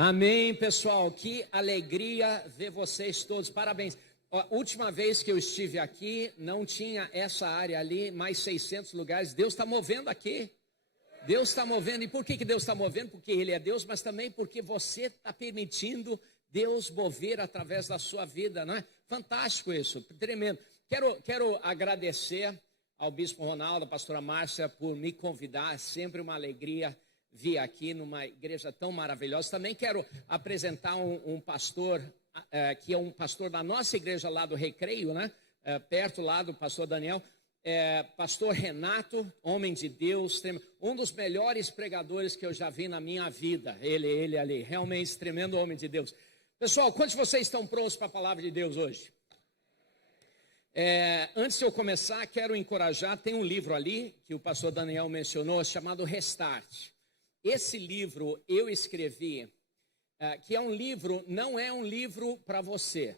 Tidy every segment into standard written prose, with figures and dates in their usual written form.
Amém, pessoal. Que alegria ver vocês todos. Parabéns. A última vez que eu estive aqui, não tinha essa área ali, mais 600 lugares. Deus está movendo aqui. Deus está movendo. E por que Deus está movendo? Porque Ele é Deus, mas também porque você está permitindo Deus mover através da sua vida, não é? Fantástico isso, tremendo. Quero agradecer ao Bispo Ronaldo, à pastora Márcia, por me convidar. É sempre uma alegria vir aqui numa igreja tão maravilhosa. Também quero apresentar um pastor, que é um pastor da nossa igreja lá do Recreio, né? Perto lá do pastor Daniel. Pastor Renato, homem de Deus, um dos melhores pregadores que eu já vi na minha vida. Ele ali, realmente tremendo homem de Deus. Pessoal, quantos de vocês estão prontos para a palavra de Deus hoje? Antes de eu começar, quero encorajar, tem um livro ali, que o pastor Daniel mencionou, chamado Restart. Esse livro eu escrevi, que é um livro, não é um livro para você.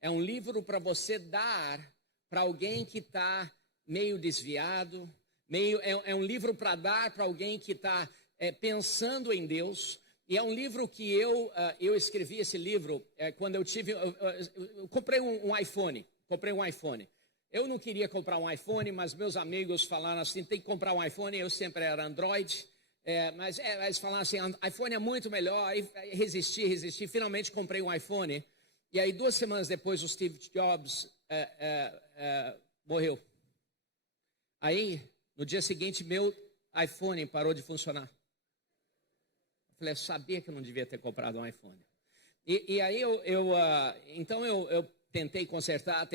É um livro para você dar para alguém que está meio desviado, é um livro para dar para alguém que está pensando em Deus. E é um livro que eu escrevi esse livro quando eu comprei um iPhone. Eu não queria comprar um iPhone, mas meus amigos falaram assim, tem que comprar um iPhone. Eu sempre era Android, mas eles falaram assim, iPhone é muito melhor. Aí resisti, finalmente comprei um iPhone. E aí 2 semanas depois o Steve Jobs morreu. Aí no dia seguinte meu iPhone parou de funcionar. Eu falei, eu sabia que eu não devia ter comprado um iPhone. E aí então eu tentei consertar,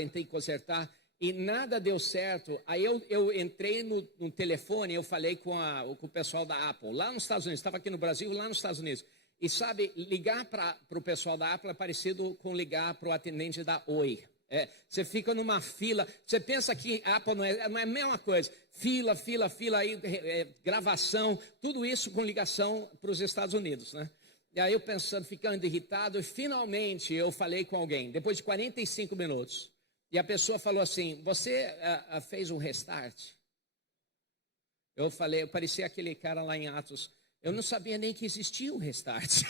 e nada deu certo. Aí eu entrei no telefone, eu falei com o pessoal da Apple, lá nos Estados Unidos, estava aqui no Brasil, lá nos Estados Unidos. E sabe, ligar para o pessoal da Apple é parecido com ligar para o atendente da Oi. Você fica numa fila, você pensa que a Apple não é a mesma coisa. Fila, aí, gravação, tudo isso com ligação para os Estados Unidos, né? E aí eu pensando, ficando irritado, e finalmente eu falei com alguém, depois de 45 minutos. E a pessoa falou assim, você fez um restart? Eu falei, eu parecia aquele cara lá em Atos, eu não sabia nem que existia um restart.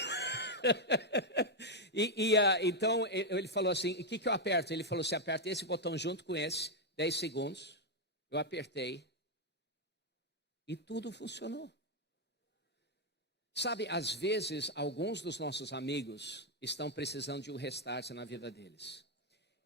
Então ele falou assim, o que eu aperto? Ele falou, você aperta esse botão junto com esse, 10 segundos. Eu apertei e tudo funcionou. Sabe, às vezes, alguns dos nossos amigos estão precisando de um restart na vida deles.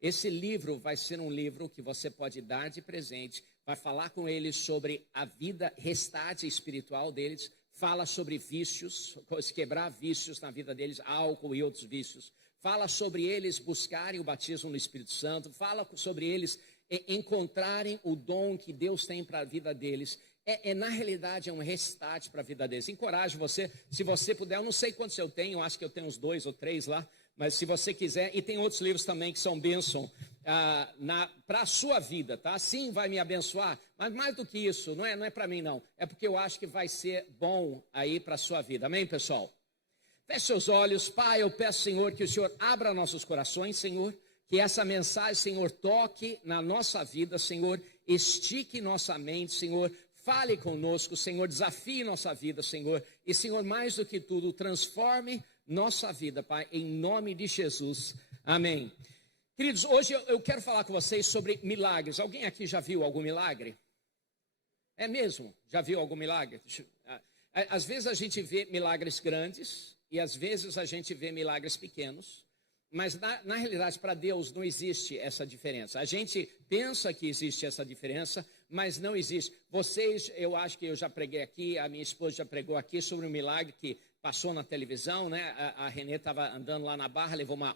Esse livro vai ser um livro que você pode dar de presente, vai falar com eles sobre a vida restart espiritual deles, fala sobre vícios, quebrar vícios na vida deles, álcool e outros vícios. Fala sobre eles buscarem o batismo no Espírito Santo, fala sobre eles encontrarem o dom que Deus tem para a vida deles. Na realidade, é um restart para a vida deles. Encorajo você, se você puder, eu não sei quantos eu tenho, acho que eu tenho uns 2 ou 3 lá, mas se você quiser, e tem outros livros também que são bênção para a sua vida, tá? Sim, vai me abençoar, mas mais do que isso, não é para mim não, é porque eu acho que vai ser bom aí para a sua vida, amém, pessoal? Feche seus olhos. Pai, eu peço, Senhor, que o Senhor abra nossos corações, Senhor, que essa mensagem, Senhor, toque na nossa vida, Senhor, estique nossa mente, Senhor, fale conosco, Senhor, desafie nossa vida, Senhor, e, Senhor, mais do que tudo, transforme nossa vida, Pai, em nome de Jesus, amém. Queridos, hoje eu quero falar com vocês sobre milagres. Alguém aqui já viu algum milagre? É mesmo? Já viu algum milagre? Às vezes a gente vê milagres grandes e às vezes a gente vê milagres pequenos, mas na realidade para Deus não existe essa diferença. A gente pensa que existe essa diferença, mas não existe. Vocês, eu acho que eu já preguei aqui, a minha esposa já pregou aqui sobre um milagre que passou na televisão, né? A Renê estava andando lá na Barra, levou uma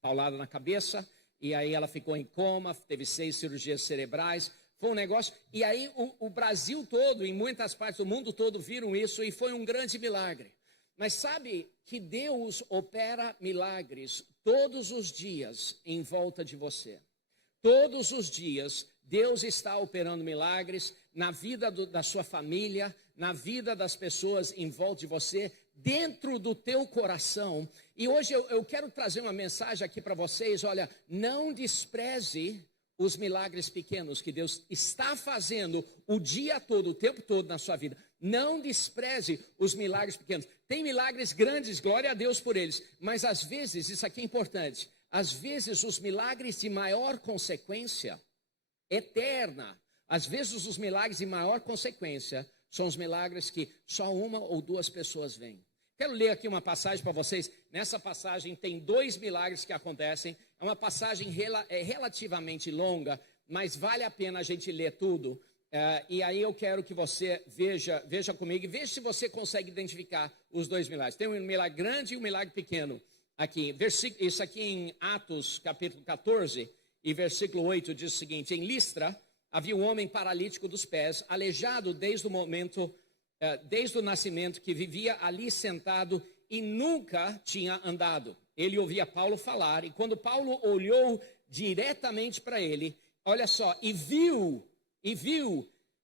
paulada na cabeça, e aí ela ficou em coma, teve 6 cirurgias cerebrais, foi um negócio, e aí o Brasil todo, em muitas partes do mundo todo, viram isso, e foi um grande milagre. Mas sabe que Deus opera milagres todos os dias em volta de você. Todos os dias, Deus está operando milagres na vida da sua família, na vida das pessoas em volta de você, dentro do teu coração. E hoje eu quero trazer uma mensagem aqui para vocês. Olha, não despreze os milagres pequenos que Deus está fazendo o dia todo, o tempo todo na sua vida. Não despreze os milagres pequenos. Tem milagres grandes, glória a Deus por eles. Mas às vezes, isso aqui é importante, às vezes os milagres de maior consequência, eterna, às vezes os milagres de maior consequência são os milagres que só uma ou duas pessoas veem. Quero ler aqui uma passagem para vocês. Nessa passagem tem 2 milagres que acontecem. É uma passagem relativamente longa, mas vale a pena a gente ler tudo. E aí eu quero que você veja comigo e veja se você consegue identificar os 2 milagres. Tem um milagre grande e um milagre pequeno aqui. Isso aqui em Atos capítulo 14 e versículo 8 diz o seguinte: em Listra havia um homem paralítico dos pés, aleijado desde o nascimento, que vivia ali sentado e nunca tinha andado. Ele ouvia Paulo falar, e quando Paulo olhou diretamente para ele, olha só, e viu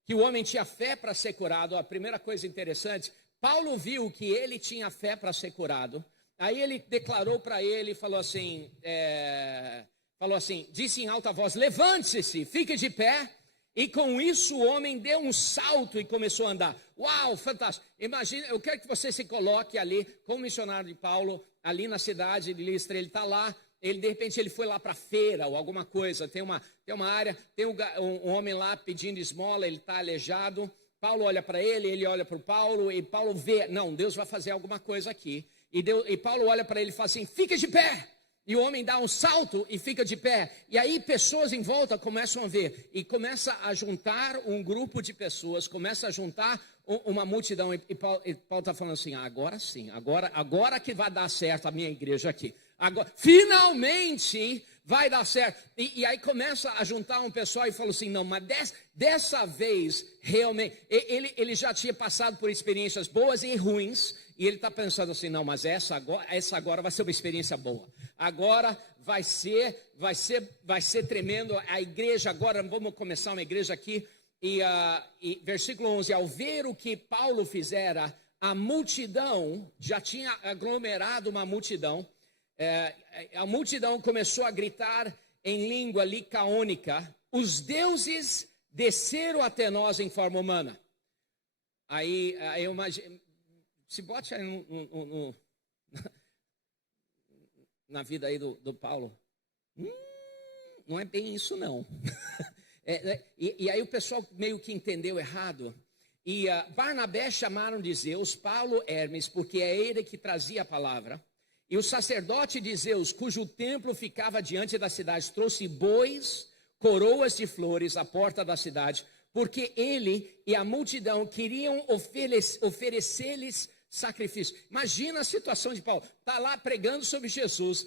que o homem tinha fé para ser curado. A primeira coisa interessante, Paulo viu que ele tinha fé para ser curado. Aí ele declarou para ele, falou assim, disse em alta voz: levante-se, fique de pé. E com isso o homem deu um salto e começou a andar. Uau, fantástico. Imagina, eu quero que você se coloque ali como missionário de Paulo, ali na cidade de Listra. Ele está lá, de repente ele foi lá para a feira ou alguma coisa. Tem uma área, tem um homem lá pedindo esmola, ele está aleijado. Paulo olha para ele, ele olha para o Paulo, e Paulo vê, não, Deus vai fazer alguma coisa aqui. E Paulo olha para ele e fala assim: fica de pé. E o homem dá um salto e fica de pé. E aí pessoas em volta começam a ver. E começa a juntar um grupo de pessoas, começa a juntar uma multidão. E Paulo está falando assim: agora sim, agora que vai dar certo a minha igreja aqui. Agora, finalmente vai dar certo. E aí começa a juntar um pessoal e falou assim: não, mas dessa vez, realmente, ele já tinha passado por experiências boas e ruins. E ele está pensando assim: não, mas essa agora vai ser uma experiência boa. Agora vai ser tremendo. A igreja agora, vamos começar uma igreja aqui. E versículo 11, ao ver o que Paulo fizera, a multidão, já tinha aglomerado uma multidão. A multidão começou a gritar em língua licaônica: os deuses desceram até nós em forma humana. Aí eu imagino, se bote aí na vida aí do Paulo. Não é bem isso não. E aí o pessoal meio que entendeu errado. E Barnabé chamaram de Zeus, Paulo Hermes, porque é ele que trazia a palavra. E o sacerdote de Zeus, cujo templo ficava diante da cidade, trouxe bois, coroas de flores à porta da cidade, porque ele e a multidão queriam oferecer-lhes sacrifício. Imagina a situação de Paulo, está lá pregando sobre Jesus,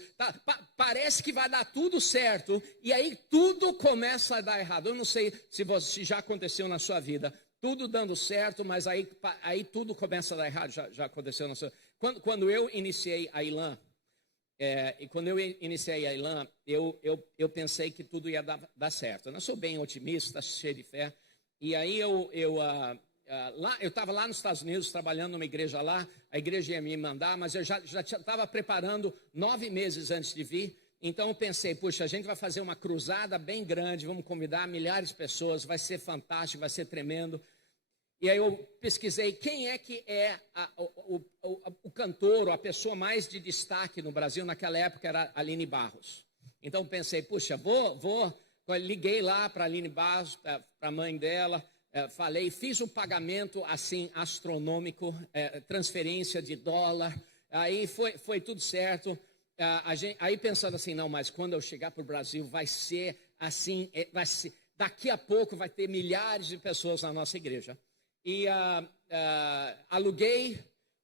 parece que vai dar tudo certo, e aí tudo começa a dar errado. Eu não sei se já aconteceu na sua vida, tudo dando certo, mas aí tudo começa a dar errado. Já aconteceu na sua vida. Quando eu iniciei a ILAM, eu pensei que tudo ia dar certo. Eu não sou bem otimista, cheio de fé, e aí eu estava lá nos Estados Unidos, trabalhando numa igreja lá, a igreja ia me mandar, mas eu já estava preparando 9 meses antes de vir. Então eu pensei, puxa, a gente vai fazer uma cruzada bem grande, vamos convidar milhares de pessoas, vai ser fantástico, vai ser tremendo. E aí eu pesquisei quem é que é o cantor, ou a pessoa mais de destaque no Brasil, naquela época era Aline Barros. Então pensei, puxa, liguei lá para a Aline Barros, para a mãe dela, falei, fiz um pagamento assim astronômico, transferência de dólar, aí foi tudo certo. Aí pensando assim, não, mas quando eu chegar para o Brasil vai ser assim, daqui a pouco vai ter milhares de pessoas na nossa igreja. E aluguei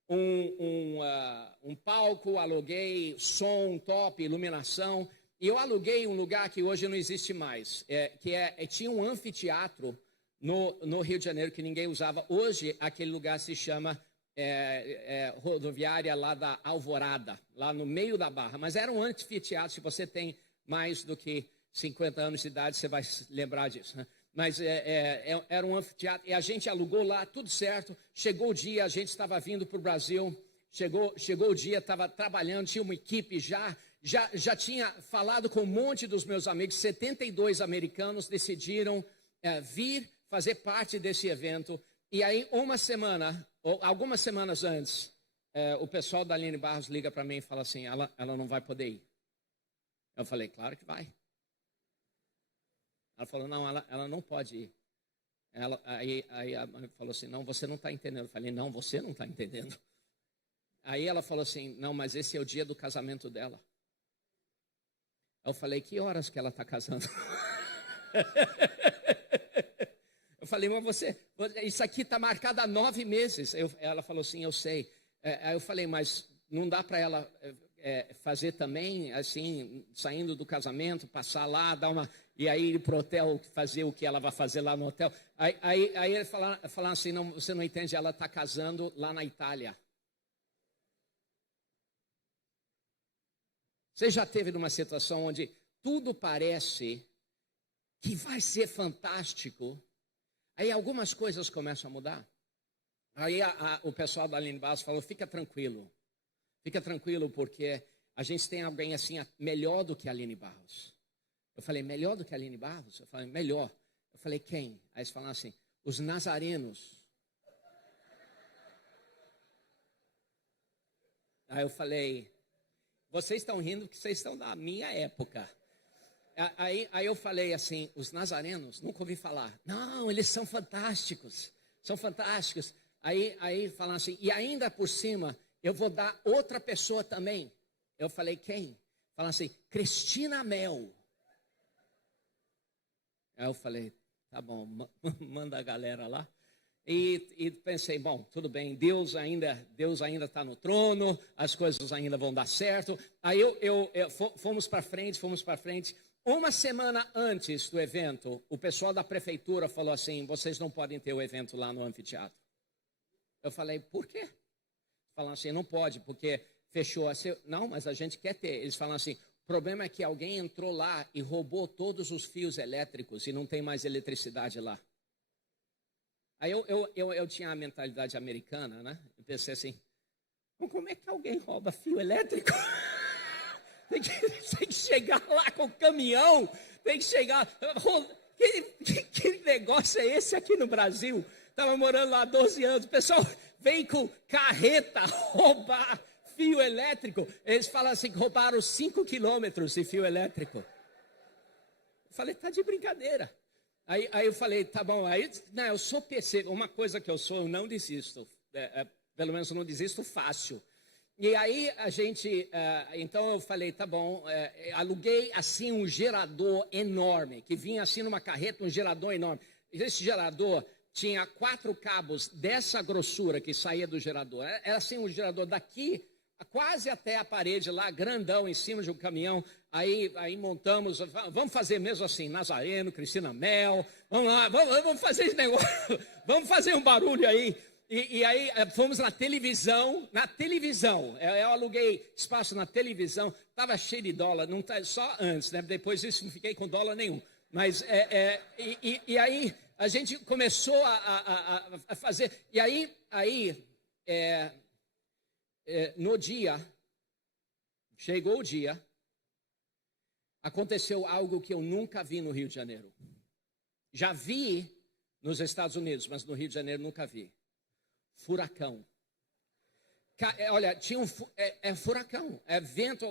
um palco, aluguei som top, iluminação, e eu aluguei um lugar que hoje não existe mais, tinha um anfiteatro no Rio de Janeiro que ninguém usava. Hoje aquele lugar se chama rodoviária lá da Alvorada, lá no meio da Barra, mas era um anfiteatro. Se você tem mais do que 50 anos de idade, você vai lembrar disso, né? Mas era um anfiteatro, e a gente alugou lá, tudo certo. Chegou o dia, a gente estava vindo para o Brasil, chegou o dia, estava trabalhando, tinha uma equipe já tinha falado com um monte dos meus amigos. 72 americanos decidiram vir fazer parte desse evento. E aí, uma semana, ou algumas semanas antes, o pessoal da Aline Barros liga para mim e fala assim, ela não vai poder ir. Eu falei, claro que vai. Ela falou, não, ela não pode ir. Aí a mãe falou assim, não, você não está entendendo. Eu falei, não, você não está entendendo. Aí ela falou assim, não, mas esse é o dia do casamento dela. Eu falei, que horas que ela está casando? Eu falei, mas isso aqui está marcado há 9 meses. Ela falou assim, eu sei. Aí eu falei, mas não dá para ela fazer também, assim, saindo do casamento, passar lá, e aí ir para o hotel, fazer o que ela vai fazer lá no hotel. Aí ele falaram assim, não, você não entende, ela está casando lá na Itália. Você já teve numa situação onde tudo parece que vai ser fantástico, aí algumas coisas começam a mudar. Aí o pessoal da Aline Barros falou, fica tranquilo porque a gente tem alguém assim melhor do que a Aline Barros. Eu falei, melhor do que a Aline Barros? Eu falei, melhor. Eu falei, quem? Aí eles falaram assim, os nazarenos. Aí eu falei, vocês estão rindo porque vocês estão da minha época. Aí eu falei assim, os nazarenos, nunca ouvi falar. Não, eles são fantásticos, são fantásticos. Aí falaram assim, e ainda por cima, eu vou dar outra pessoa também. Eu falei, quem? Falaram assim, Cristina Mel. Aí eu falei, tá bom, manda a galera lá. E pensei, bom, tudo bem, Deus ainda está no trono, as coisas ainda vão dar certo. Aí fomos para frente. Uma semana antes do evento, o pessoal da prefeitura falou assim, vocês não podem ter o evento lá no anfiteatro. Eu falei, por quê? Falaram assim, não pode, porque fechou. Não, mas a gente quer ter. Eles falaram assim, o problema é que alguém entrou lá e roubou todos os fios elétricos e não tem mais eletricidade lá. Aí eu tinha a mentalidade americana, né? Eu pensei assim, como é que alguém rouba fio elétrico? Tem que chegar lá com o caminhão, tem que chegar... Que negócio é esse aqui no Brasil? Estava morando lá há 12 anos, o pessoal vem com carreta roubar fio elétrico. Eles falam assim, que roubaram 5 quilômetros de fio elétrico. Eu falei, tá de brincadeira. Aí eu falei, tá bom, eu sou PC, uma coisa que eu sou, eu não desisto, pelo menos eu não desisto fácil. E aí então eu falei, tá bom, aluguei assim um gerador enorme, que vinha assim numa carreta, um gerador enorme. Esse gerador tinha 4 cabos dessa grossura que saía do gerador, era assim um gerador daqui, quase até a parede lá, grandão, em cima de um caminhão. Aí montamos, vamos fazer mesmo assim, Nazareno, Cristina Mel, vamos lá, vamos fazer esse negócio, vamos fazer um barulho aí. E aí fomos na televisão, eu aluguei espaço na televisão, estava cheio de dólar, não tá, só antes, né? Depois disso não fiquei com dólar nenhum. Mas, e aí a gente começou a fazer, e aí no dia, chegou o dia, aconteceu algo que eu nunca vi no Rio de Janeiro. Já vi nos Estados Unidos, mas no Rio de Janeiro nunca vi. Furacão. Olha, tinha um furacão, vento,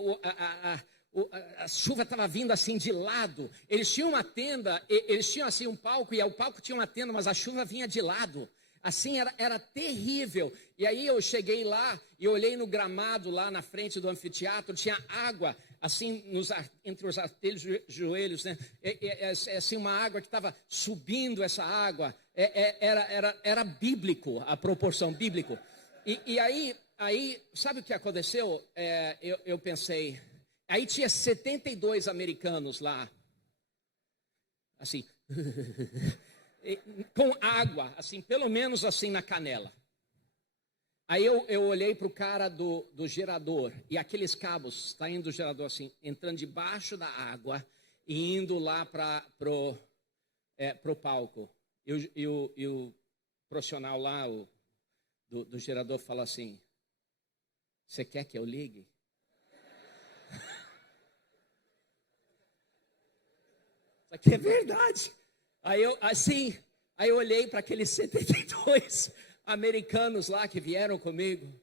a chuva estava vindo assim de lado. Eles tinham uma tenda, eles tinham assim um palco, e o palco tinha uma tenda, mas a chuva vinha de lado. Assim, era terrível. E aí eu cheguei lá e olhei no gramado lá na frente do anfiteatro, tinha água assim entre os artelhos e joelhos, né? Assim, uma água que estava subindo, essa água. Era bíblico, a proporção bíblico. E aí, sabe o que aconteceu? Eu pensei, aí tinha 72 americanos lá, assim, com água, assim, pelo menos assim na canela. Aí eu olhei para o cara do gerador, e aqueles cabos saindo do gerador assim, entrando debaixo da água e indo lá para pro palco. E o profissional lá, do gerador, fala assim, você quer que eu ligue? Isso aqui é verdade. Aí Aí eu olhei para aqueles 72 americanos lá que vieram comigo.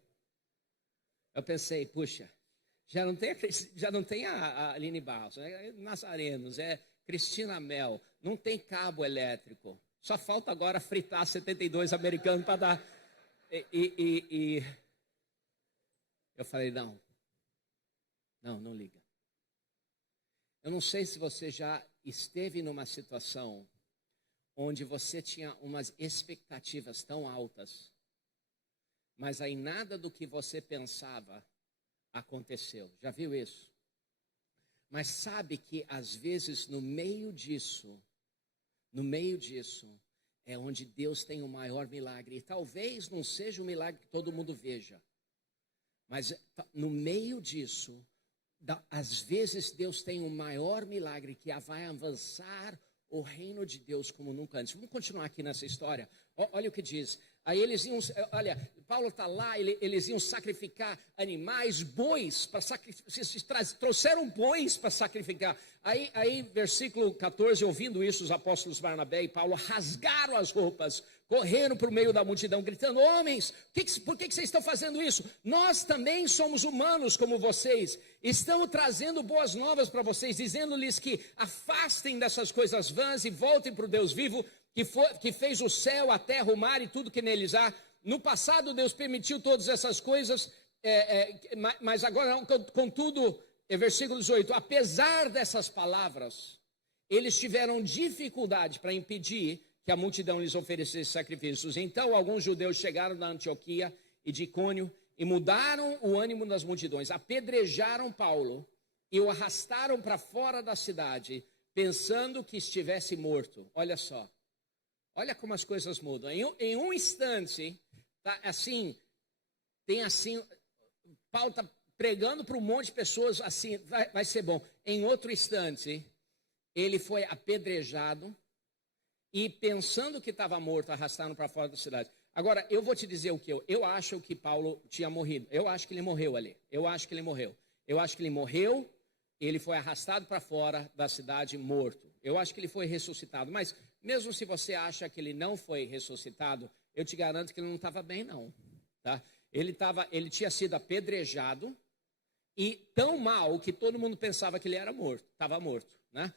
Eu pensei, puxa, já não tem a Aline Barros, é Nazarenos, é Cristina Mel, não tem cabo elétrico. Só falta agora fritar 72 americanos para dar... E eu falei, não liga. Eu não sei se você já esteve numa situação onde você tinha umas expectativas tão altas, mas aí nada do que você pensava aconteceu. Já viu isso? Mas sabe que às vezes no meio disso, é onde Deus tem o maior milagre. E talvez não seja um milagre que todo mundo veja, mas no meio disso, às vezes Deus tem um maior milagre que vai avançar o reino de Deus como nunca antes. Vamos continuar aqui nessa história. Olha o que diz. Aí eles iam, olha, Paulo está lá, eles iam sacrificar animais, bois, para sacrificar, trouxeram bois para sacrificar. Aí, versículo 14, ouvindo isso, os apóstolos Barnabé e Paulo rasgaram as roupas, correram para o meio da multidão, gritando, homens, por que vocês estão fazendo isso? Nós também somos humanos como vocês, estamos trazendo boas novas para vocês, dizendo-lhes que afastem dessas coisas vãs e voltem para o Deus vivo, que fez o céu, a terra, o mar e tudo que neles há. No passado Deus permitiu todas essas coisas, mas agora não, contudo, versículo 18, apesar dessas palavras, eles tiveram dificuldade para impedir que a multidão lhes oferecesse sacrifícios. Então alguns judeus chegaram da Antioquia e de Icônio e mudaram o ânimo das multidões, apedrejaram Paulo e o arrastaram para fora da cidade, pensando que estivesse morto. Olha só. Olha como as coisas mudam. Em um instante, tá, assim, Paulo está pregando para um monte de pessoas, assim, vai ser bom. Em outro instante, ele foi apedrejado e pensando que estava morto, arrastaram para fora da cidade. Agora, eu vou te dizer o que eu acho que Paulo tinha morrido. Eu acho que ele morreu ali. Eu acho que ele morreu, ele foi arrastado para fora da cidade morto. Eu acho que ele foi ressuscitado, mas mesmo se você acha que ele não foi ressuscitado, eu te garanto que ele não estava bem não, tá? Ele tinha sido apedrejado e tão mal que todo mundo pensava que ele era morto, estava morto, né?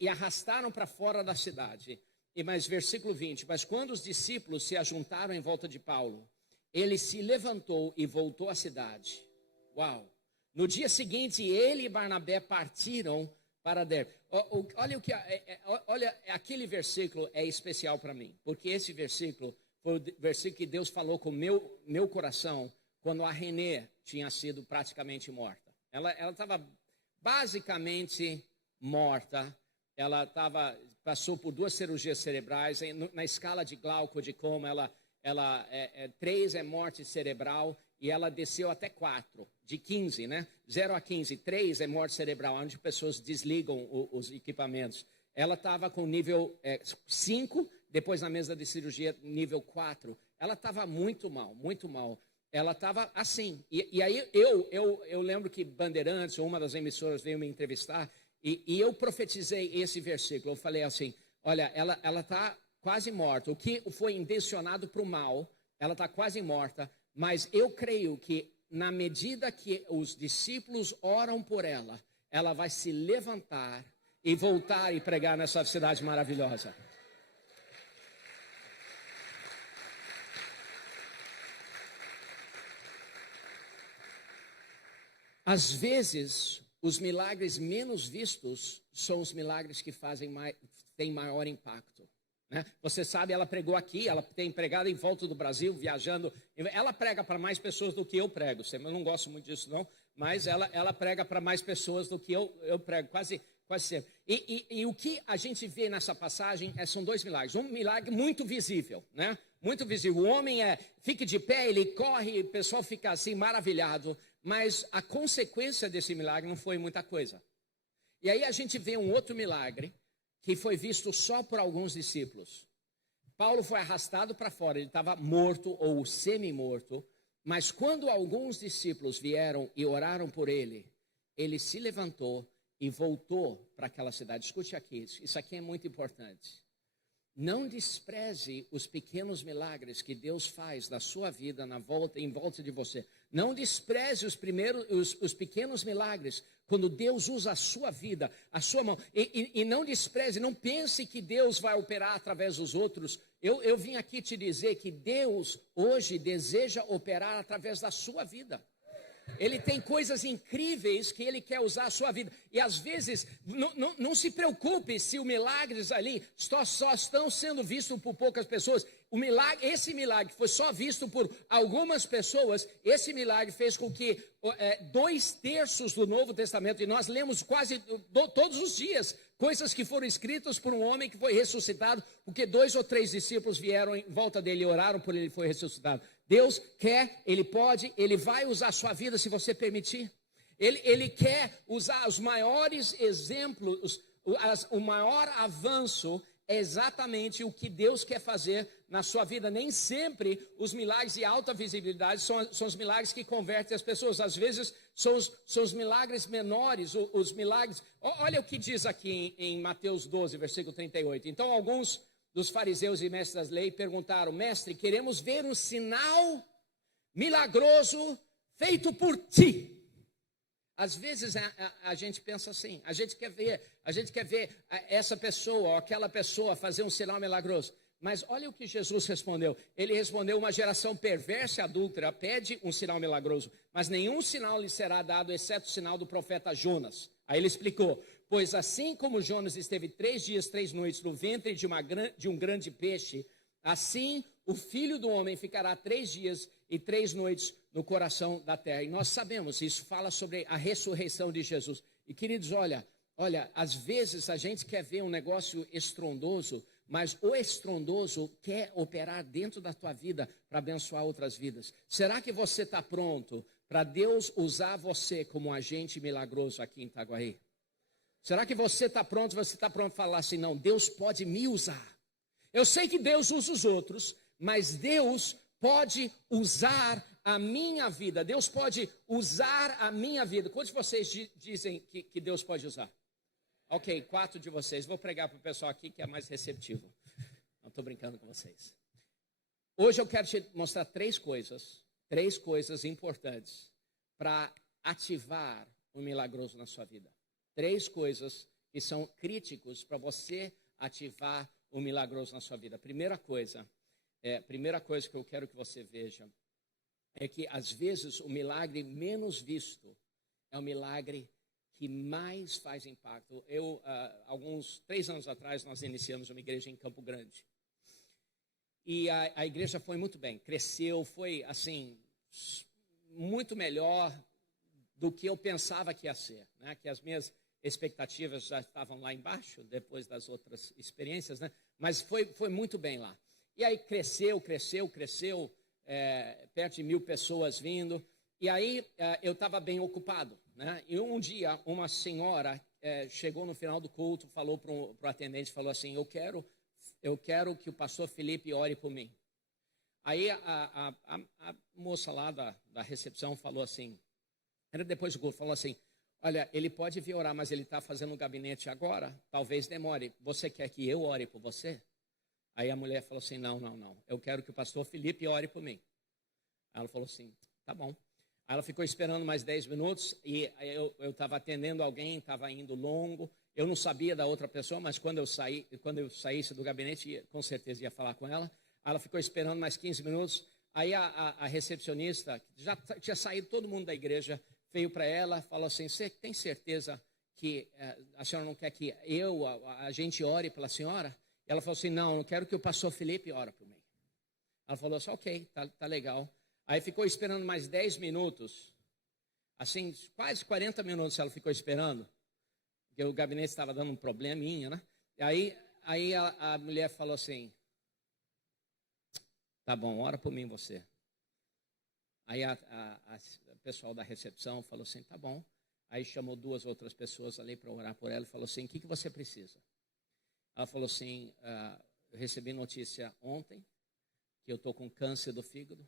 E arrastaram para fora da cidade. Mas versículo 20, mas quando os discípulos se ajuntaram em volta de Paulo, ele se levantou e voltou à cidade. Uau! No dia seguinte, ele e Barnabé partiram para Derbe. Olha, aquele versículo é especial para mim, porque esse versículo foi o versículo que Deus falou com o meu coração quando a Renê tinha sido praticamente morta. Ela estava basicamente morta, passou por 2 cirurgias cerebrais, na escala de Glauco, de coma, 3 é morte cerebral, e ela desceu até 4, de 15, né? 0 a 15, 3 é morte cerebral, onde pessoas desligam os equipamentos. Ela estava com nível 5, depois na mesa de cirurgia, nível 4. Ela estava muito mal, muito mal. Ela estava assim. E aí eu lembro que Bandeirantes, uma das emissoras, veio me entrevistar, e eu profetizei esse versículo. Eu falei assim, olha, ela está quase morta. O que foi intencionado para o mal, ela está quase morta. Mas eu creio que na medida que os discípulos oram por ela, ela vai se levantar e voltar e pregar nessa cidade maravilhosa. Às vezes, os milagres menos vistos são os milagres que têm maior impacto. Né? Você sabe, ela pregou aqui, ela tem pregado em volta do Brasil, viajando. Ela prega para mais pessoas do que eu prego. Eu não gosto muito disso, não, mas ela prega para mais pessoas do que eu prego, quase sempre. E o que a gente vê nessa passagem são 2 milagres. Um milagre muito visível, né? Muito visível. O homem fica de pé, ele corre, o pessoal fica assim maravilhado. Mas a consequência desse milagre não foi muita coisa. E aí a gente vê um outro milagre que foi visto só por alguns discípulos. Paulo foi arrastado para fora, ele estava morto ou semi-morto, mas quando alguns discípulos vieram e oraram por ele, ele se levantou e voltou para aquela cidade. Escute aqui, isso aqui é muito importante. Não despreze os pequenos milagres que Deus faz na sua vida, em volta de você. Não despreze os pequenos milagres quando Deus usa a sua vida, a sua mão. E não despreze, não pense que Deus vai operar através dos outros. Eu vim aqui te dizer que Deus hoje deseja operar através da sua vida. Ele tem coisas incríveis que Ele quer usar a sua vida. E às vezes, não se preocupe se os milagres ali só estão sendo vistos por poucas pessoas. Esse milagre foi só visto por algumas pessoas. Esse milagre fez com que 2/3 do Novo Testamento, e nós lemos quase todos os dias, coisas que foram escritas por um homem que foi ressuscitado, porque 2 ou 3 discípulos vieram em volta dele e oraram por ele, foi ressuscitado. Deus quer, Ele pode, Ele vai usar a sua vida se você permitir. Ele quer usar os maiores exemplos, o maior avanço é exatamente o que Deus quer fazer na sua vida. Nem sempre os milagres de alta visibilidade são os milagres que convertem as pessoas. Às vezes são os milagres menores, os milagres. Olha o que diz aqui em Mateus 12, versículo 38. Então alguns dos fariseus e mestres da lei perguntaram: mestre, queremos ver um sinal milagroso feito por ti. Às vezes a gente pensa assim, a gente quer ver essa pessoa ou aquela pessoa fazer um sinal milagroso. Mas olha o que Jesus respondeu. Ele respondeu: uma geração perversa e adúltera pede um sinal milagroso, mas nenhum sinal lhe será dado, exceto o sinal do profeta Jonas. Aí ele explicou: pois assim como Jonas esteve 3 dias, 3 noites no ventre de um grande peixe, assim o Filho do Homem ficará 3 dias e 3 noites no coração da terra. E nós sabemos, isso fala sobre a ressurreição de Jesus. E queridos, olha, às vezes a gente quer ver um negócio estrondoso, mas o estrondoso quer operar dentro da tua vida para abençoar outras vidas. Será que você está pronto para Deus usar você como um agente milagroso aqui em Itaguaí? Será que você está pronto? Você está pronto para falar assim: não, Deus pode me usar. Eu sei que Deus usa os outros, mas Deus pode usar a minha vida. Deus pode usar a minha vida. Quantos de vocês dizem que Deus pode usar? Ok, 4 de vocês. Vou pregar para o pessoal aqui que é mais receptivo. Não estou brincando com vocês. Hoje eu quero te mostrar 3 coisas importantes para ativar o milagroso na sua vida. 3 coisas que são críticos para você ativar o milagroso na sua vida. Primeira coisa que eu quero que você veja é que às vezes o milagre menos visto é o milagre que mais faz impacto. Alguns 3 anos atrás, nós iniciamos uma igreja em Campo Grande. E a igreja foi muito bem, cresceu, foi assim, muito melhor do que eu pensava que ia ser, né? Que as minhas expectativas já estavam lá embaixo, depois das outras experiências, né? Mas foi muito bem lá. E aí cresceu, perto de 1.000 pessoas vindo. E aí eu estava bem ocupado, né? E um dia uma senhora chegou no final do culto, falou para o atendente, falou assim: eu quero que o pastor Felipe ore por mim. Aí a moça lá da recepção falou assim, era depois do culto, falou assim: olha, ele pode vir orar, mas ele está fazendo um gabinete agora, talvez demore. Você quer que eu ore por você? Aí a mulher falou assim: não, eu quero que o pastor Felipe ore por mim. Aí ela falou assim: tá bom. Aí ela ficou esperando mais 10 minutos e eu estava atendendo alguém, estava indo longo. Eu não sabia da outra pessoa, mas quando eu saísse do gabinete, com certeza ia falar com ela. Aí ela ficou esperando mais 15 minutos. Aí a recepcionista, já tinha saído todo mundo da igreja, veio para ela, falou assim: você tem certeza que a senhora não quer que a gente ore pela senhora? Ela falou assim: não quero que o pastor Felipe ore por mim. Ela falou assim: ok, tá legal. Aí ficou esperando mais 10 minutos, assim, quase 40 minutos ela ficou esperando, porque o gabinete estava dando um probleminha, né? Aí a mulher falou assim: tá bom, ora por mim você. Aí o pessoal da recepção falou assim: tá bom. Aí chamou 2 outras pessoas ali para orar por ela e falou assim: o que você precisa? Ela falou assim: eu recebi notícia ontem que eu estou com câncer do fígado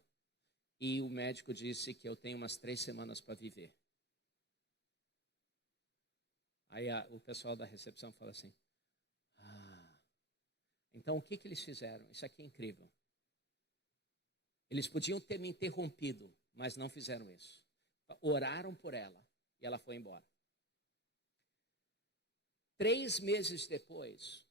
e o médico disse que eu tenho umas 3 semanas para viver. Aí o pessoal da recepção falou assim: Então, o que eles fizeram? Isso aqui é incrível. Eles podiam ter me interrompido, mas não fizeram isso. Oraram por ela e ela foi embora. 3 meses depois,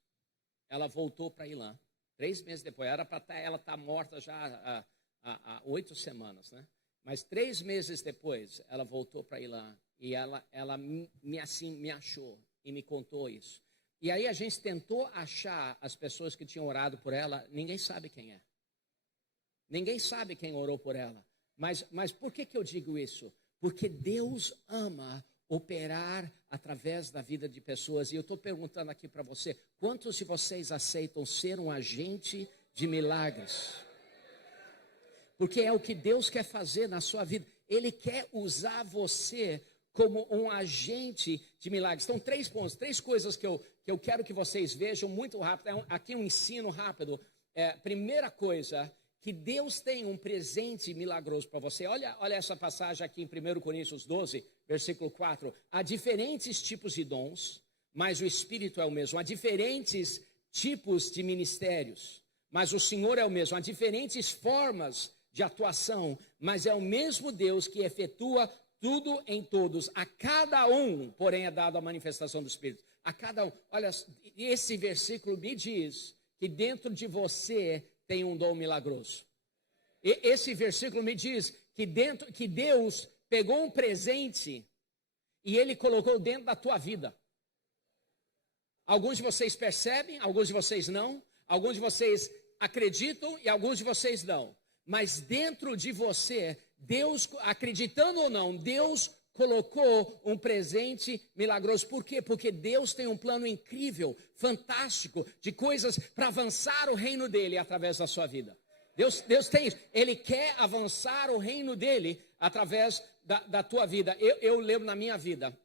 ela voltou para Ilã. 3 meses depois, era para ela estar morta já há 8 semanas, né? Mas 3 meses depois, ela voltou para Ilã e ela me achou e me contou isso. E aí a gente tentou achar as pessoas que tinham orado por ela, ninguém sabe quem é. Ninguém sabe quem orou por ela. Mas por que eu digo isso? Porque Deus ama operar através da vida de pessoas. E eu estou perguntando aqui para você, quantos de vocês aceitam ser um agente de milagres? Porque é o que Deus quer fazer na sua vida. Ele quer usar você como um agente de milagres. Então, 3 pontos, 3 coisas que eu quero que vocês vejam muito rápido. Aqui um ensino rápido. Primeira coisa, que Deus tem um presente milagroso para você. Olha essa passagem aqui em 1 Coríntios 12, versículo 4. Há diferentes tipos de dons, mas o Espírito é o mesmo. Há diferentes tipos de ministérios, mas o Senhor é o mesmo. Há diferentes formas de atuação, mas é o mesmo Deus que efetua tudo em todos. A cada um, porém, é dado a manifestação do Espírito. A cada um. Olha, esse versículo me diz que dentro de você tem um dom milagroso. Esse versículo me diz que Deus pegou um presente e Ele colocou dentro da tua vida. Alguns de vocês percebem, alguns de vocês não. Alguns de vocês acreditam e alguns de vocês não. Mas dentro de você, Deus, acreditando ou não, Deus colocou um presente milagroso. Por quê? Porque Deus tem um plano incrível, fantástico, de coisas para avançar o reino dele através da sua vida. Deus tem isso. Ele quer avançar o reino dele através da tua vida. Eu lembro na minha vida,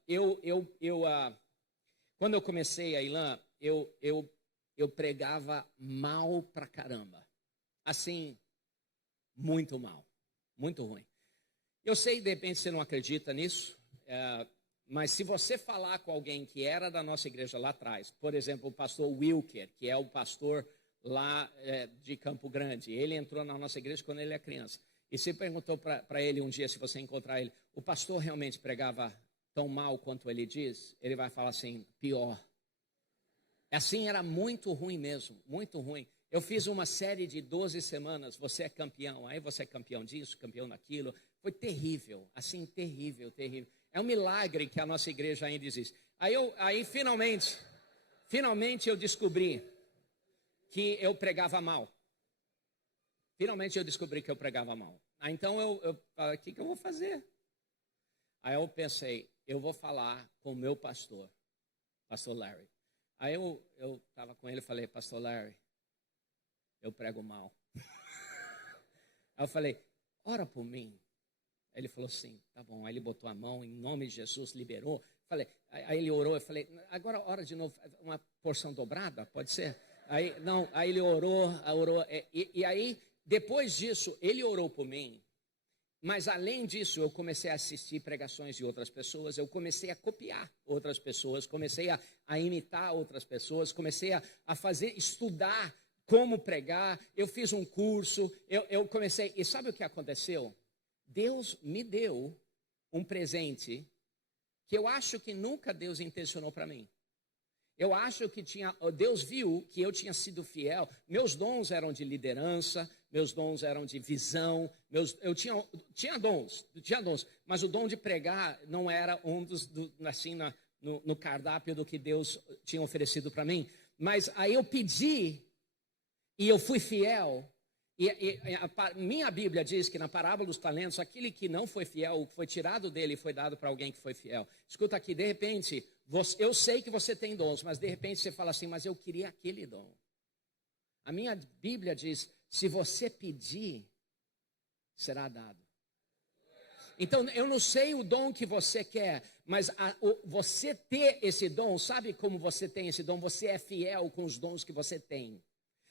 quando eu comecei a Ilã, eu pregava mal pra caramba. Assim, muito mal, muito ruim. Eu sei, de repente, você não acredita nisso, mas se você falar com alguém que era da nossa igreja lá atrás, por exemplo, o pastor Wilker, que é o pastor lá de Campo Grande, ele entrou na nossa igreja quando ele era criança. E você perguntou para ele um dia, se você encontrar ele, o pastor realmente pregava tão mal quanto ele diz? Ele vai falar assim, pior. Assim, era muito ruim mesmo, muito ruim. Eu fiz uma série de 12 semanas, você é campeão, aí você é campeão disso, campeão daquilo. Foi terrível, assim, terrível, terrível. É um milagre que a nossa igreja ainda existe. Aí finalmente eu descobri que eu pregava mal. Finalmente eu descobri que eu pregava mal. Então eu falei, o que eu vou fazer? Aí eu pensei, eu vou falar com o meu pastor Larry. Aí eu estava com ele e falei, pastor Larry, eu prego mal. Aí eu falei, ora por mim. Aí ele falou assim, tá bom. Aí ele botou a mão, em nome de Jesus, liberou. Aí ele orou, eu falei, agora ora de novo, uma porção dobrada, pode ser? Aí ele orou. E aí, depois disso, ele orou por mim. Mas além disso, eu comecei a assistir pregações de outras pessoas, eu comecei a copiar outras pessoas, comecei a imitar outras pessoas, comecei a estudar como pregar, eu fiz um curso, eu comecei, e sabe o que aconteceu? Deus me deu um presente que eu acho que nunca Deus intencionou para mim. Eu acho que Deus viu que eu tinha sido fiel, meus dons eram de liderança, meus dons eram de visão, eu tinha dons, mas o dom de pregar não era um dos, assim, no cardápio do que Deus tinha oferecido para mim. Mas aí eu pedi, e eu fui fiel, minha Bíblia diz que na parábola dos talentos, aquele que não foi fiel, o que foi tirado dele e foi dado para alguém que foi fiel. Escuta aqui, de repente, eu sei que você tem dons, mas de repente você fala assim, mas eu queria aquele dom. A minha Bíblia diz, se você pedir, será dado. Então, eu não sei o dom que você quer, mas você ter esse dom, sabe como você tem esse dom? Você é fiel com os dons que você tem.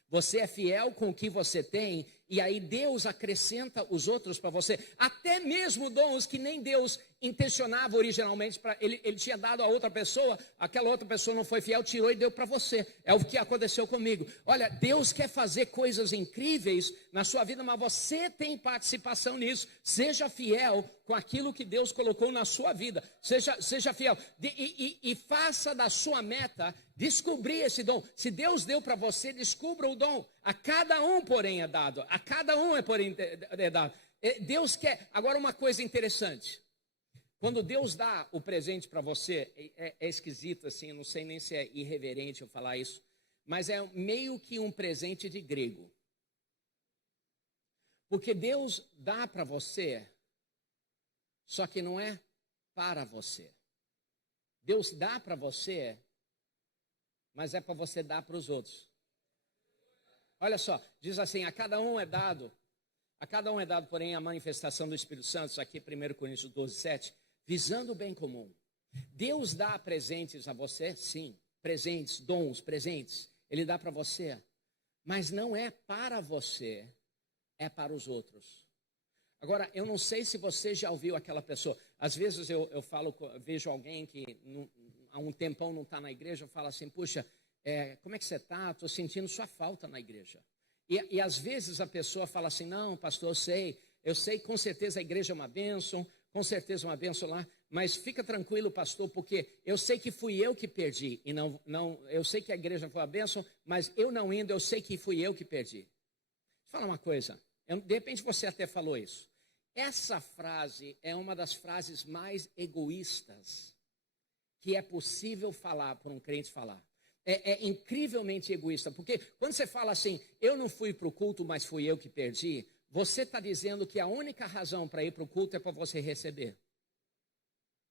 Você é fiel com o que você tem, e aí Deus acrescenta os outros para você. Até mesmo dons que nem Deus intencionava originalmente, ele tinha dado a outra pessoa, aquela outra pessoa não foi fiel, tirou e deu para você. É o que aconteceu comigo. Olha, Deus quer fazer coisas incríveis na sua vida, mas você tem participação nisso. Seja fiel com aquilo que Deus colocou na sua vida. Seja fiel. E faça da sua meta descobrir esse dom. Se Deus deu para você, descubra o dom. A cada um, porém, é dado. A cada um, é dado. Deus quer. Agora, uma coisa interessante. Quando Deus dá o presente para você, é esquisito assim, não sei nem se é irreverente eu falar isso, mas é meio que um presente de grego. Porque Deus dá para você, só que não é para você. Deus dá para você, mas é para você dar para os outros. Olha só, diz assim, a cada um é dado, porém, a manifestação do Espírito Santo, isso aqui 1 Coríntios 12, 7, visando o bem comum. Deus dá presentes a você, sim, presentes, dons, presentes, Ele dá para você, mas não é para você, é para os outros. Agora, eu não sei se você já ouviu aquela pessoa, às vezes eu vejo alguém que há um tempão não está na igreja, eu falo assim, puxa, como é que você está? Estou sentindo sua falta na igreja. E às vezes a pessoa fala assim, não, pastor, eu sei, com certeza a igreja é uma bênção, com certeza uma bênção lá, mas fica tranquilo, pastor, porque eu sei que fui eu que perdi, e não, eu sei que a igreja foi uma bênção, mas eu não indo, eu sei que fui eu que perdi. Deixa eu falar uma coisa, de repente você até falou isso. Essa frase é uma das frases mais egoístas que é possível falar, por um crente falar. É incrivelmente egoísta, porque quando você fala assim, eu não fui para o culto, mas fui eu que perdi, você está dizendo que a única razão para ir para o culto é para você receber.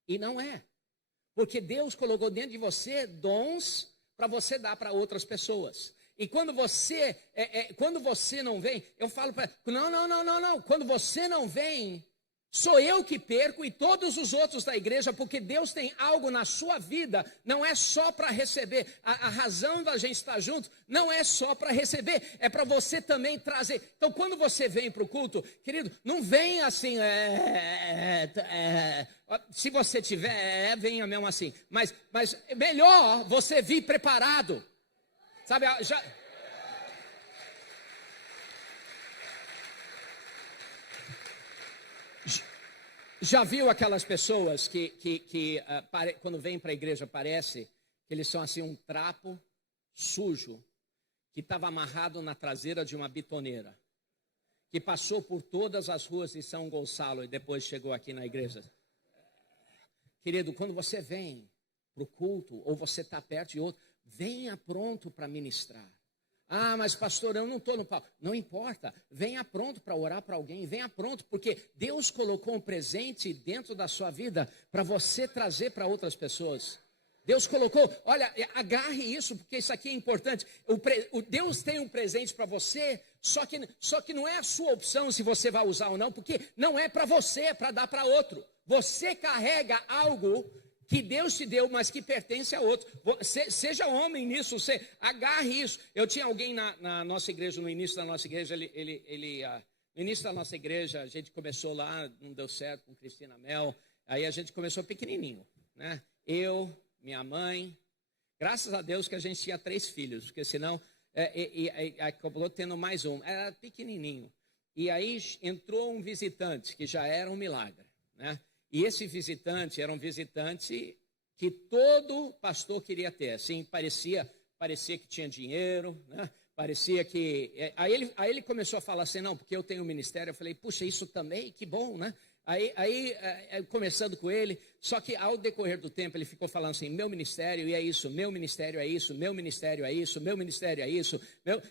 E não é. Porque Deus colocou dentro de você dons para você dar para outras pessoas. E quando você não vem, eu falo para não. Quando você não vem, sou eu que perco e todos os outros da igreja, porque Deus tem algo na sua vida, não é só para receber. A razão da gente estar junto não é só para receber, é para você também trazer. Então, quando você vem para o culto, querido, não vem assim, se você tiver, venha mesmo assim. Mas melhor você vir preparado. Sabe, já viu aquelas pessoas que quando vêm para a igreja parece que eles são assim um trapo sujo que estava amarrado na traseira de uma bitoneira, que passou por todas as ruas de São Gonçalo e depois chegou aqui na igreja. Querido, quando você vem para o culto ou você está perto de outro, venha pronto para ministrar. Ah, mas pastor, eu não estou no palco. Não importa, venha pronto para orar para alguém, venha pronto, porque Deus colocou um presente dentro da sua vida para você trazer para outras pessoas. Deus colocou, olha, agarre isso, porque isso aqui é importante. Deus tem um presente para você, só que não é a sua opção se você vai usar ou não, porque não é para você, é para dar para outro. Você carrega algo que Deus te deu, mas que pertence a outro. Seja homem nisso, você agarre isso. Eu tinha alguém na nossa igreja, no início da nossa igreja, no início da nossa igreja, a gente começou lá, não deu certo com Cristina Mel, aí a gente começou pequenininho, né? Eu, minha mãe, graças a Deus que a gente tinha 3 filhos, porque senão acabou tendo mais um, era pequenininho. E aí entrou um visitante, que já era um milagre, né? E esse visitante era um visitante que todo pastor queria ter, assim, parecia que tinha dinheiro, né? Parecia que... Aí ele começou a falar assim, não, porque eu tenho um ministério. Eu falei, puxa, isso também, que bom, né? Aí começando com ele, só que ao decorrer do tempo ele ficou falando assim, meu ministério é isso, meu ministério é isso, meu ministério é isso, meu ministério é isso,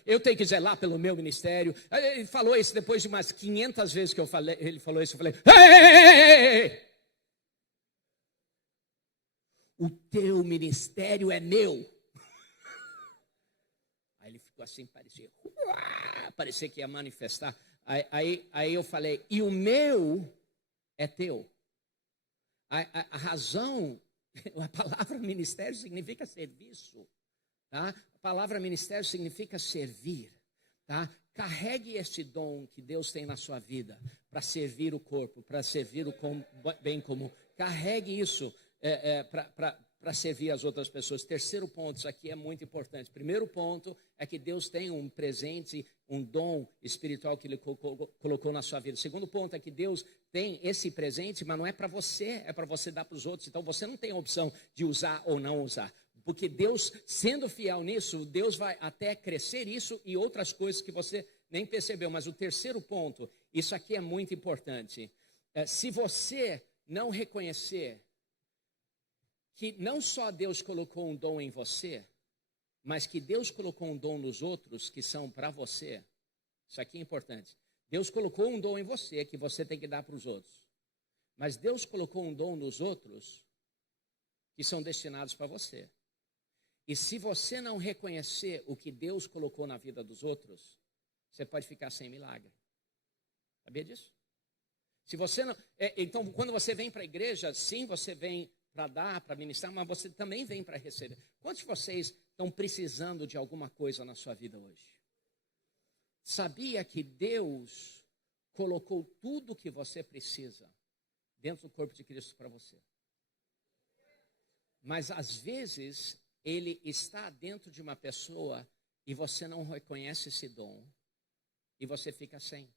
eu tenho que zelar pelo meu ministério. Aí ele falou isso depois de umas 500 vezes que ele falou isso, eu falei, ei! O teu ministério é meu. Aí ele ficou assim, parecia que ia manifestar. Aí eu falei, e o meu é teu. A razão, a palavra ministério significa serviço, tá? A palavra ministério significa servir, tá? Carregue este dom que Deus tem na sua vida para servir o corpo, para servir o bem comum. carregue isso para servir as outras pessoas. Terceiro ponto, isso aqui é muito importante. Primeiro ponto é que Deus tem um presente, um dom espiritual que Ele colocou na sua vida. Segundo ponto é que Deus tem esse presente, mas não é para você, é para você dar para os outros. Então você não tem a opção de usar ou não usar. Porque Deus, sendo fiel nisso, Deus vai até crescer isso e outras coisas que você nem percebeu. Mas o terceiro ponto, isso aqui é muito importante. Se você não reconhecer que não só Deus colocou um dom em você, mas que Deus colocou um dom nos outros que são para você. Isso aqui é importante. Deus colocou um dom em você que você tem que dar para os outros. Mas Deus colocou um dom nos outros que são destinados para você. E se você não reconhecer o que Deus colocou na vida dos outros, você pode ficar sem milagre. Sabia disso? Se você não, então, quando você vem para a igreja, sim, você vem para dar, para ministrar, mas você também vem para receber. Quantos de vocês estão precisando de alguma coisa na sua vida hoje? Sabia que Deus colocou tudo o que você precisa dentro do corpo de Cristo para você? Mas às vezes Ele está dentro de uma pessoa e você não reconhece esse dom e você fica sem.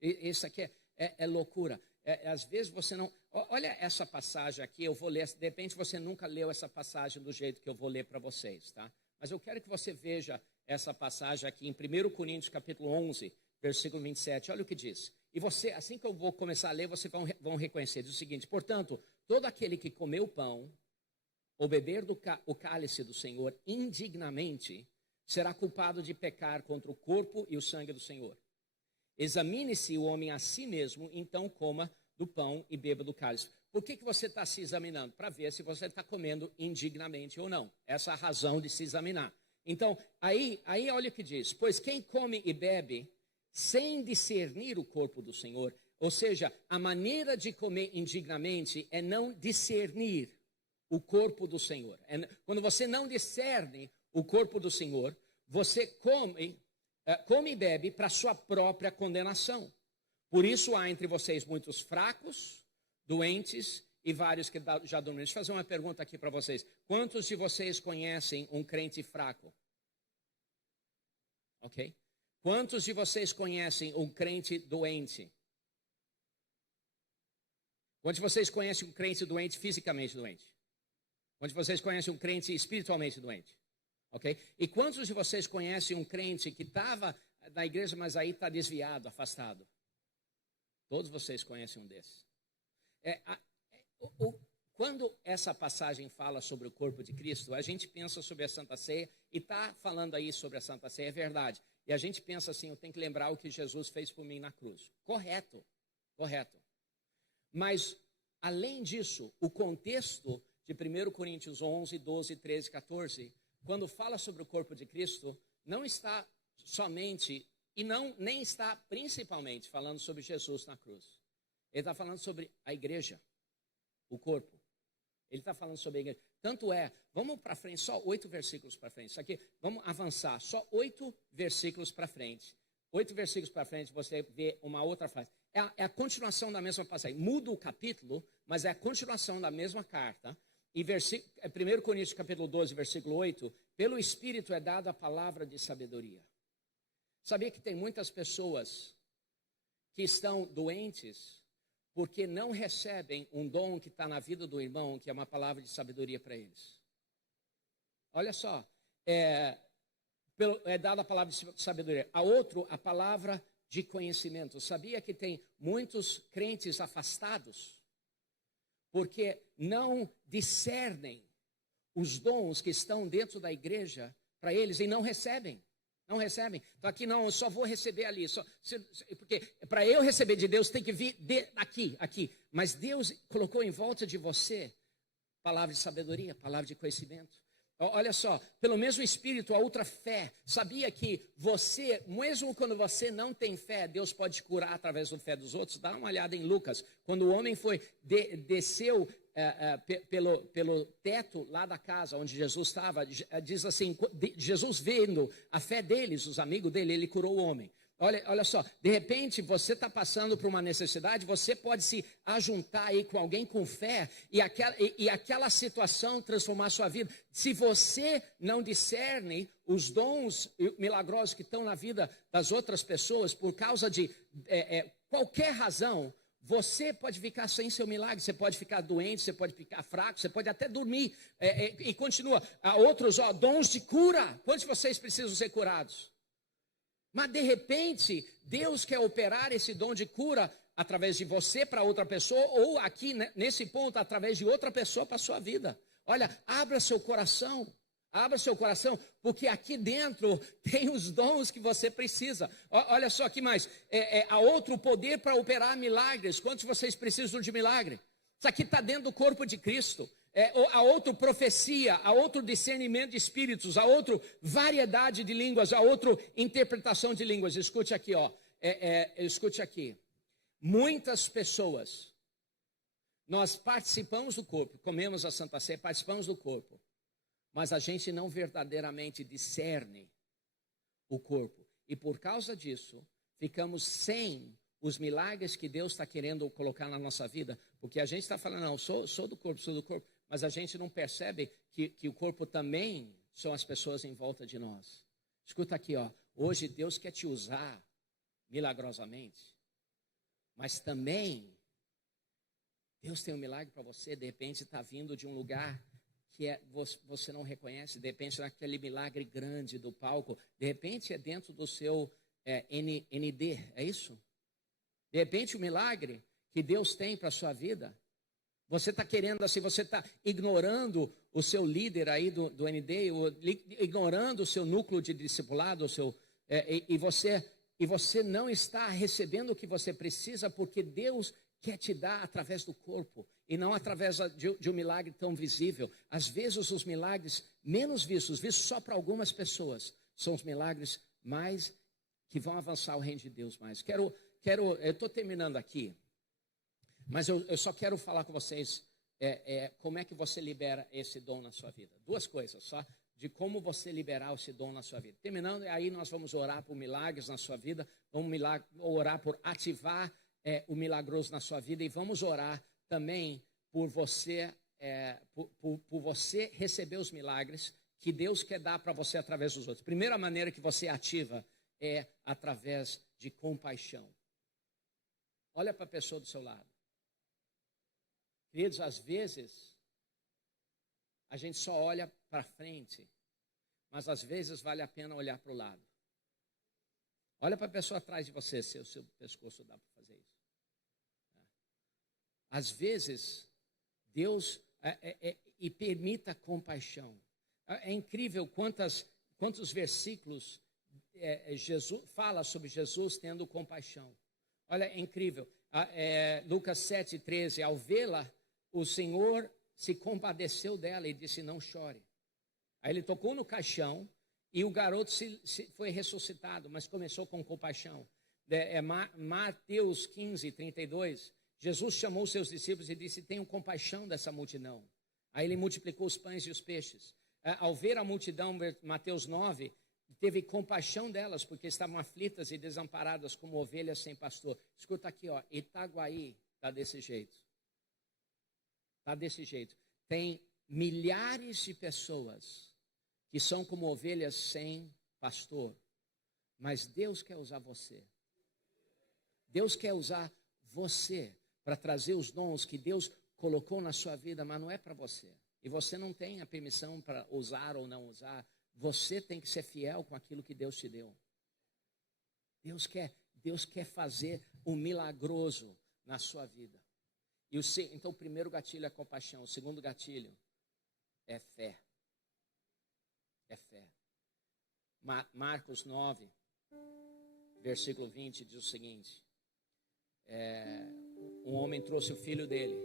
Isso aqui é loucura. Às vezes você não... Olha essa passagem aqui, eu vou ler. De repente você nunca leu essa passagem do jeito que eu vou ler para vocês, tá? Mas eu quero que você veja essa passagem aqui em 1 Coríntios capítulo 11, versículo 27. Olha o que diz. E você, assim que eu vou começar a ler, vocês vão reconhecer. Diz o seguinte: portanto, todo aquele que comer o pão ou beber o cálice do Senhor indignamente será culpado de pecar contra o corpo e o sangue do Senhor. Examine-se o homem a si mesmo, então coma do pão e beba do cálice. Por que você está se examinando? Para ver se você está comendo indignamente ou não. Essa é a razão de se examinar. Então, aí olha o que diz. Pois quem come e bebe sem discernir o corpo do Senhor, ou seja, a maneira de comer indignamente é não discernir o corpo do Senhor. Quando você não discerne o corpo do Senhor, você come e bebe para sua própria condenação. Por isso há entre vocês muitos fracos, doentes e vários que já dormiram. Deixa eu fazer uma pergunta aqui para vocês. Quantos de vocês conhecem um crente fraco? Ok? Quantos de vocês conhecem um crente doente? Quantos de vocês conhecem um crente doente, fisicamente doente? Quantos de vocês conhecem um crente espiritualmente doente? Ok? E quantos de vocês conhecem um crente que estava na igreja, mas aí está desviado, afastado? Todos vocês conhecem um desses. Quando essa passagem fala sobre o corpo de Cristo, a gente pensa sobre a Santa Ceia, e está falando aí sobre a Santa Ceia, é verdade. E a gente pensa assim, eu tenho que lembrar o que Jesus fez por mim na cruz. Correto, correto. Mas, além disso, o contexto de 1 Coríntios 11, 12, 13, 14, quando fala sobre o corpo de Cristo, não está somente... E nem está principalmente falando sobre Jesus na cruz. Ele está falando sobre a igreja, o corpo. Ele está falando sobre a igreja. Tanto é, vamos para frente, só 8 versículos para frente. Isso aqui, vamos avançar, só 8 versículos para frente. 8 versículos para frente, você vê uma outra frase. É a continuação da mesma passagem. Muda o capítulo, mas é a continuação da mesma carta. E 1 Coríntios capítulo 12, versículo 8, pelo Espírito é dada a palavra de sabedoria. Sabia que tem muitas pessoas que estão doentes porque não recebem um dom que está na vida do irmão, que é uma palavra de sabedoria para eles. Olha só, é dada a palavra de sabedoria. A outro, a palavra de conhecimento. Sabia que tem muitos crentes afastados porque não discernem os dons que estão dentro da igreja para eles e não recebem. Não recebem. Então aqui não, eu só vou receber ali. Porque para eu receber de Deus tem que vir aqui. Mas Deus colocou em volta de você palavra de sabedoria, palavra de conhecimento. Olha só, pelo mesmo Espírito, a outra fé. Sabia que você, mesmo quando você não tem fé, Deus pode te curar através da fé dos outros? Dá uma olhada em Lucas. Quando o homem desceu pelo teto lá da casa onde Jesus estava, diz assim, Jesus vendo a fé deles, os amigos dele, ele curou o homem. Olha só, de repente você está passando por uma necessidade, você pode se ajuntar aí com alguém com fé e aquela situação transformar a sua vida. Se você não discerne os dons milagrosos que estão na vida das outras pessoas por causa de qualquer razão, você pode ficar sem seu milagre, você pode ficar doente, você pode ficar fraco, você pode até dormir. E continua, há outros dons de cura. Quantos de vocês precisam ser curados? Mas de repente, Deus quer operar esse dom de cura através de você para outra pessoa, ou aqui, né, nesse ponto, através de outra pessoa para a sua vida. Olha, abra seu coração, porque aqui dentro tem os dons que você precisa. Olha só aqui mais, há outro poder para operar milagres. Quantos de vocês precisam de milagre? Isso aqui está dentro do corpo de Cristo. Há outra profecia, há outro discernimento de espíritos, há outra variedade de línguas, há outra interpretação de línguas. Escute aqui, escute aqui. Muitas pessoas, nós participamos do corpo, comemos a Santa Ceia, participamos do corpo, mas a gente não verdadeiramente discerne o corpo. E por causa disso, ficamos sem os milagres que Deus está querendo colocar na nossa vida, porque a gente está falando, não, sou do corpo, mas a gente não percebe que o corpo também são as pessoas em volta de nós. Escuta aqui, hoje Deus quer te usar milagrosamente, mas também Deus tem um milagre para você. De repente está vindo de um lugar que você não reconhece, de repente naquele milagre grande do palco, de repente é dentro do seu ND, é isso? De repente o milagre que Deus tem para a sua vida, você está querendo assim, você está ignorando o seu líder aí do ND, ignorando o seu núcleo de discipulado, e você não está recebendo o que você precisa, porque Deus quer te dar através do corpo, e não através de um milagre tão visível. Às vezes os milagres menos vistos só para algumas pessoas, são os milagres mais que vão avançar o reino de Deus mais. Eu estou terminando aqui, mas eu só quero falar com vocês como é que você libera esse dom na sua vida. Duas coisas só, de como você liberar esse dom na sua vida. Terminando, aí nós vamos orar por milagres na sua vida, vamos orar por ativar o milagroso na sua vida, e vamos orar também por você, por você receber os milagres que Deus quer dar para você através dos outros. Primeira maneira que você ativa é através de compaixão. Olha para a pessoa do seu lado. Queridos, às vezes a gente só olha para frente, mas às vezes vale a pena olhar para o lado. Olha para a pessoa atrás de você, se o seu pescoço dá para fazer isso. Às vezes, Deus e permita compaixão. É incrível quantos versículos Jesus fala sobre Jesus tendo compaixão. Olha, é incrível. Lucas 7,13, ao vê-la, o Senhor se compadeceu dela e disse, não chore. Aí ele tocou no caixão e o garoto foi ressuscitado, mas começou com compaixão. Mateus 15:32, Jesus chamou seus discípulos e disse, tenham compaixão dessa multidão. Aí ele multiplicou os pães e os peixes. Ao ver a multidão, Mateus 9, teve compaixão delas, porque estavam aflitas e desamparadas como ovelhas sem pastor. Escuta aqui, Itaguaí está desse jeito. Está desse jeito. Tem milhares de pessoas que são como ovelhas sem pastor. Mas Deus quer usar você. Deus quer usar você para trazer os dons que Deus colocou na sua vida, mas não é para você. E você não tem a permissão para usar ou não usar. Você tem que ser fiel com aquilo que Deus te deu. Deus quer fazer um milagroso na sua vida. Então o primeiro gatilho é compaixão, o segundo gatilho é fé. É fé. Marcos 9, versículo 20 diz o seguinte, um homem trouxe o filho dele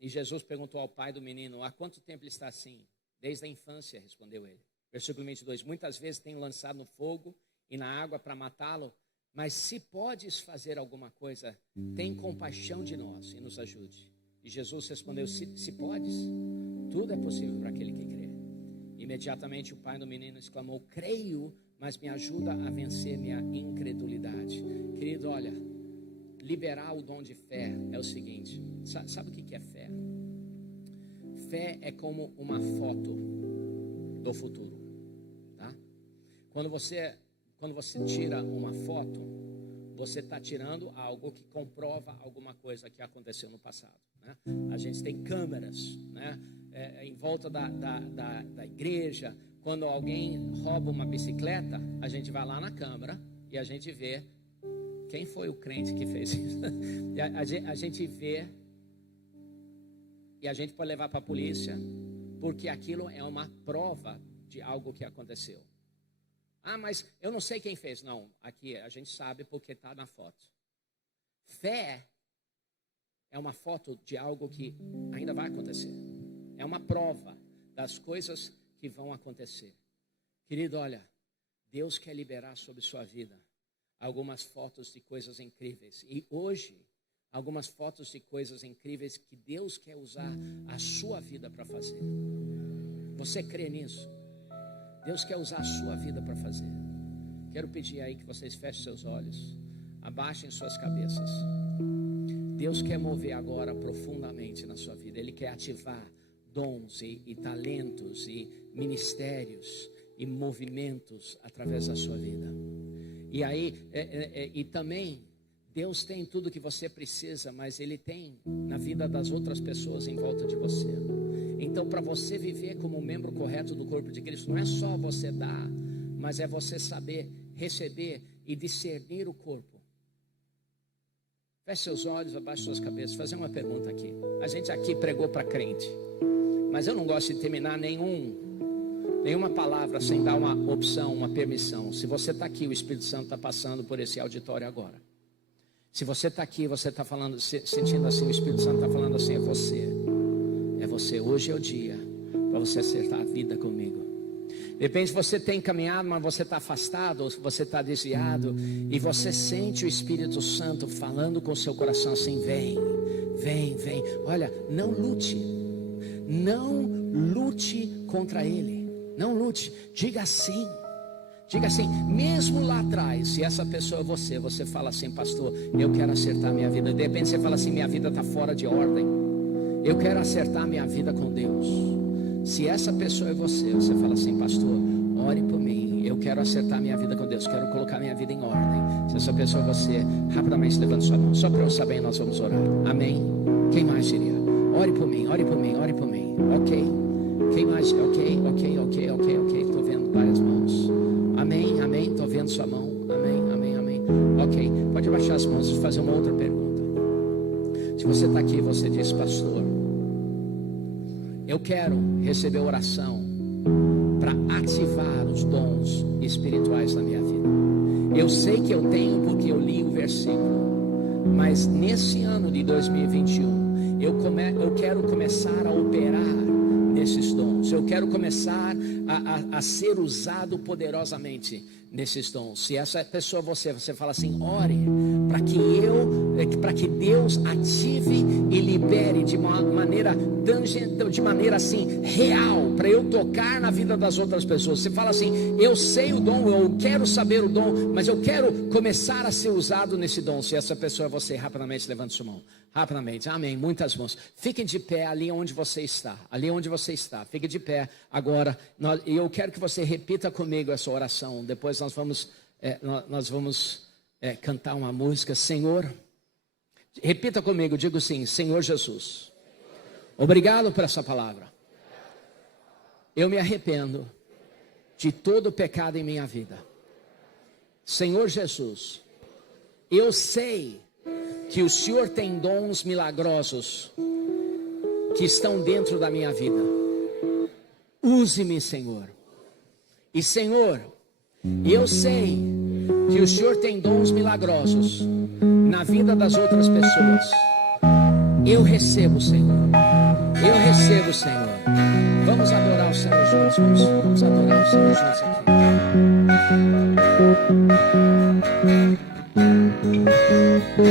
e Jesus perguntou ao pai do menino, há quanto tempo ele está assim? Desde a infância, respondeu ele. Versículo 22, muitas vezes tenho lançado no fogo e na água para matá-lo, mas se podes fazer alguma coisa, tem compaixão de nós e nos ajude. E Jesus respondeu, se podes, tudo é possível para aquele que crê. Imediatamente o pai do menino exclamou, creio, mas me ajuda a vencer minha incredulidade. Querido, olha, liberar o dom de fé é o seguinte, sabe o que é fé? Fé é como uma foto do futuro, tá? Quando você tira uma foto, você está tirando algo que comprova alguma coisa que aconteceu no passado, né? A gente tem câmeras, né? Em volta da igreja. Quando alguém rouba uma bicicleta, a gente vai lá na câmera e a gente vê quem foi o crente que fez isso. A gente vê e a gente pode levar para a polícia, porque aquilo é uma prova de algo que aconteceu. Ah, mas eu não sei quem fez. Não, aqui a gente sabe porque está na foto. Fé é uma foto de algo que ainda vai acontecer. É uma prova das coisas que vão acontecer. Querido, olha, Deus quer liberar sobre sua vida algumas fotos de coisas incríveis. E hoje, algumas fotos de coisas incríveis que Deus quer usar a sua vida para fazer. Você crê nisso? Deus quer usar a sua vida para fazer. Quero pedir aí que vocês fechem seus olhos, abaixem suas cabeças. Deus quer mover agora profundamente na sua vida. Ele quer ativar dons e talentos e ministérios e movimentos através da sua vida. E aí, e também Deus tem tudo que você precisa, mas Ele tem na vida das outras pessoas em volta de você. Então, para você viver como membro correto do corpo de Cristo, não é só você dar, mas é você saber receber e discernir o corpo. Feche seus olhos, abaixe suas cabeças. Fazer uma pergunta aqui. A gente aqui pregou para crente, mas eu não gosto de terminar nenhuma palavra sem dar uma opção, uma permissão. Se você está aqui, o Espírito Santo está passando por esse auditório agora. Se você está aqui, você está falando, sentindo assim, o Espírito Santo está falando assim, é você. É você, hoje é o dia para você acertar a vida comigo. De repente você tem caminhado, mas você está afastado, ou você está desviado, e você sente o Espírito Santo falando com o seu coração assim, vem. Olha, não lute contra ele, não lute, diga assim, mesmo lá atrás, se essa pessoa é você fala assim, pastor, eu quero acertar minha vida. De repente você fala assim, minha vida está fora de ordem, eu quero acertar minha vida com Deus. Se essa pessoa é você fala assim, pastor, ore por mim, eu quero acertar minha vida com Deus, quero colocar minha vida em ordem. Se essa pessoa é você, rapidamente levante sua mão, só para eu saber, nós vamos orar, amém? Quem mais diria? Ore por mim, ok? Quem mais? Ok, estou vendo várias mãos, amém, estou vendo sua mão, amém, ok, pode abaixar as mãos e fazer uma outra pergunta. Se você está aqui, você diz, pastor, eu quero receber oração para ativar os dons espirituais na minha vida. Eu sei que eu tenho porque eu li o versículo, mas nesse ano de 2021 eu quero começar a operar nesses dons. Eu quero começar a ser usado poderosamente nesses dons. Se essa pessoa você fala assim, ore para que Deus ative e libere de uma maneira tangente, de maneira assim real, para eu tocar na vida das outras pessoas. Você fala assim, eu sei o dom, eu quero saber o dom, mas eu quero começar a ser usado nesse dom. Se essa pessoa é você, rapidamente levante sua mão, rapidamente, amém, muitas mãos. Fiquem de pé ali onde você está, fique de pé agora. Eu quero que você repita comigo essa oração. Depois nós vamos cantar uma música. Senhor, repita comigo, digo sim, Senhor Jesus, obrigado por essa palavra. Eu me arrependo de todo pecado em minha vida. Senhor Jesus, eu sei que o Senhor tem dons milagrosos que estão dentro da minha vida. Use-me, Senhor. E Senhor, eu sei que o Senhor tem dons milagrosos na vida das outras pessoas. Eu recebo, Senhor. Vamos adorar o Senhor juntos. Vamos adorar o Senhor juntos aqui.